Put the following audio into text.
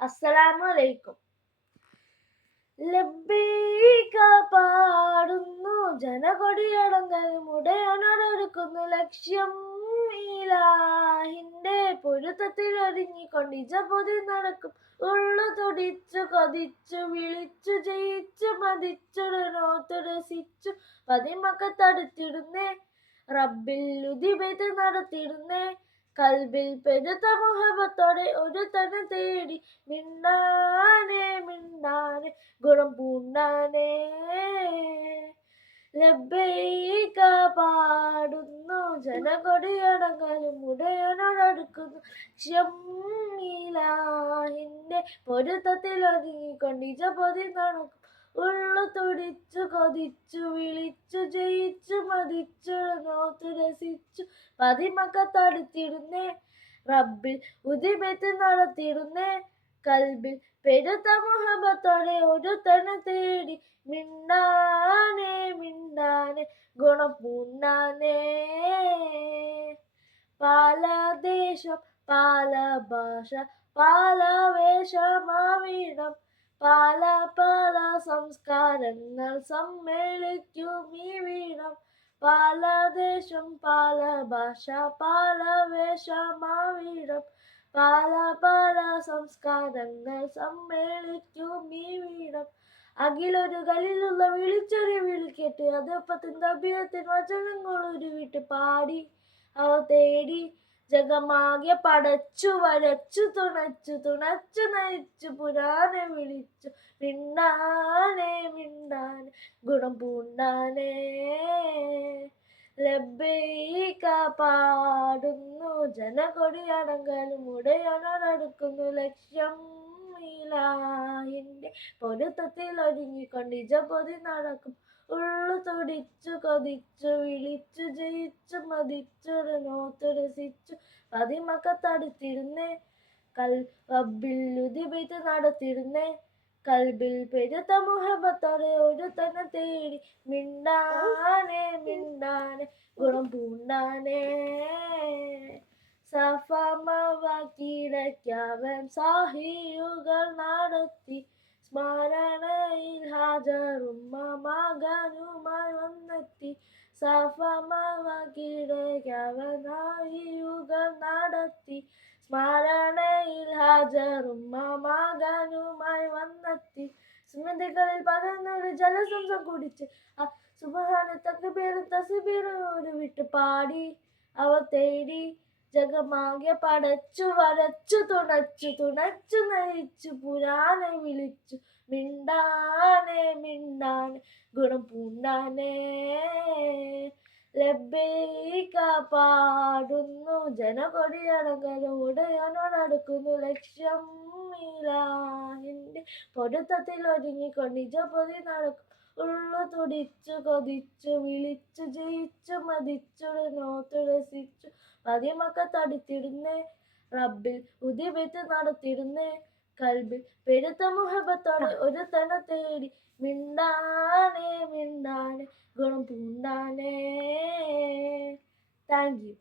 അസ്സലാമലൈക്കും. ലബ്ബൈക പാടുന്നു ജനകൊടിയടങ്ങലും ഉടയനൊരുക്കുന്നു ലക്ഷ്യം ഇലാഹിന്റെ പൊരുത്തത്തിൽ ഒരുങ്ങിക്കൊണ്ട് ഇജപൊതി നടക്കും. ഉള്ളു തുടിച്ചു കൊതിച്ചു വിളിച്ചു ജയിച്ചു മതിച്ചൊരു നോത്തു രസിച്ചു പതിമക്കത്തടുത്തിടുന്നേ റബ്ബിൽ ഉദിബെയ്ത് നടത്തിടുന്നേ. കൽബിൽ പെരുത്ത മുഹബത്തോടെ ഒരു തന്നെ തേടി മിണ്ടാനേ മിണ്ടാനേ ഗുണം പൂണ്ടാനേ. ലബ്ബൈക പാടുന്നു ജനകൊടിയടങ്ങലും ഉടയനോടടുക്കുന്നു ഷംഇലാഹിന്റെ പൊരുത്തത്തിൽ ഒതുങ്ങിക്കൊണ്ട് ഇജപൊതി നടക്കും. ഉള്ളു തുടിച്ചു കൊതിച്ചു വിളിച്ചു ജയിച്ചു മതിച്ചു നോത്തു രസിച്ചു പതിമക്കത്തടുത്തിടുന്നേ റബ്ബിൽ ഉദിബെയ്ത് നടത്തിടുന്നേ. കൽബിൽ പെരുത്ത മുഹബത്തോടെ ഒരു തന്നെ തേടി മിണ്ടാനേ മിണ്ടാനേ ഗുണം പൂണ്ടാനേ. പല ദേശം പല ഭാഷ പല വേഷമാവിടം പല പല സംസ്കാരങ്ങൾ സമ്മേളിക്കും ഈ വീടം. പല ദേശം പല ഭാഷ പല വേഷമാവിടം പല പല സംസ്കാരങ്ങൾ സമ്മേളിക്കും ഈ വീടം. അഖിലൊരു കലിലുള്ള വിളിച്ചൊരു വിളിക്കെട്ട് അതൊപ്പത്തിൻ തബിയത്തിൻ വചനങ്ങൾ ഉരുവിട്ട് പാടി അവ തേടി ജഗമാകെ പടച്ചു വരച്ചു തുണച്ചു തുണച്ചു നയിച്ചു പുരാനെ വിളിച്ചു മിണ്ടാനേ മിണ്ടാനേ ഗുണം പൂണ്ടാനേ. ലബ്ബൈക പാടുന്നു ജനകൊടിയടങ്ങലും ഉടയനോടടുക്കുന്നു ലക്ഷ്യം ഇലാഹിന്റെ പൊരുത്തത്തിൽ ഒരുങ്ങിക്കൊണ്ട് ഇജപൊതി നടക്കും. ഉള്ളു തുടിച്ചു കൊതിച്ചു വിളിച്ചു ജയിച്ചു മതിച്ചൊരു നോത്തു രസിച്ചു പതിമക്കത്തടുത്തിരുന്നേ. റബ്ബിൽ ഉദിബെയ്ത് നടത്തിടുന്നേ. കൽബിൽ പെരുത്ത മുഹബത്തോടെ ഒരു തന്നെ തേടി മിണ്ടാനേ മിണ്ടാനേ ഗുണം പൂണ്ടാനേ. സഫമവക്കിടയ്ക്കവൻ സാഹിയുകൾ നടത്തി സ്മരണയിൽ ഹാജറുമ്മ മകനുമായി വന്നെത്തി. സഫമവക്കിടയ്ക്കവൻ സാഹിയുകൾ നടത്തി സ്മരണയിൽ ഹാജറുമ്മ മകനുമായി വന്നെത്തി. സ്മൃതികളിൽ പകർന്നൊരു ജലസംസം കുടിച്ച് സുബ്ഹാന തക്ബീറും തസ്ബീറും ഉരുവിട്ട് പാടി അവ തേടി ജഗമാകെ പടച്ചു വരച്ചു തുണച്ചു തുണച്ചു നയിച്ചു പുരാനെ വിളിച്ചു മിണ്ടാനേ മിണ്ടാനേ ഗുണം പൂണ്ടാനേ. ലബ്ബൈക പാടുന്നു ജനകൊടിയടങ്ങലും ഉടയനോടടുക്കുന്നു ലക്ഷ്യം ഇലാഹിന്റെ പൊരുത്തത്തിൽ ഒരുങ്ങിക്കൊണ്ട് ഇജപൊതി നടക്കും. ഉള്ളു തുടിച്ചു കൊതിച്ചു വിളിച്ചു ജയിച്ചു മതിച്ചു നോത്തു രസിച്ചു പതിമക്കത്തടുത്തിടുന്നേ. റബ്ബിൽ ഉദിബെയ്ത് നടത്തിടുന്നേ. കൽബിൽ പെരുത്ത മുഹബത്തോടെ ഒരു തന്നെ തേടി മിണ്ടാനേ മിണ്ടാനേ ഗുണം പൂണ്ടാനേ. Thank you.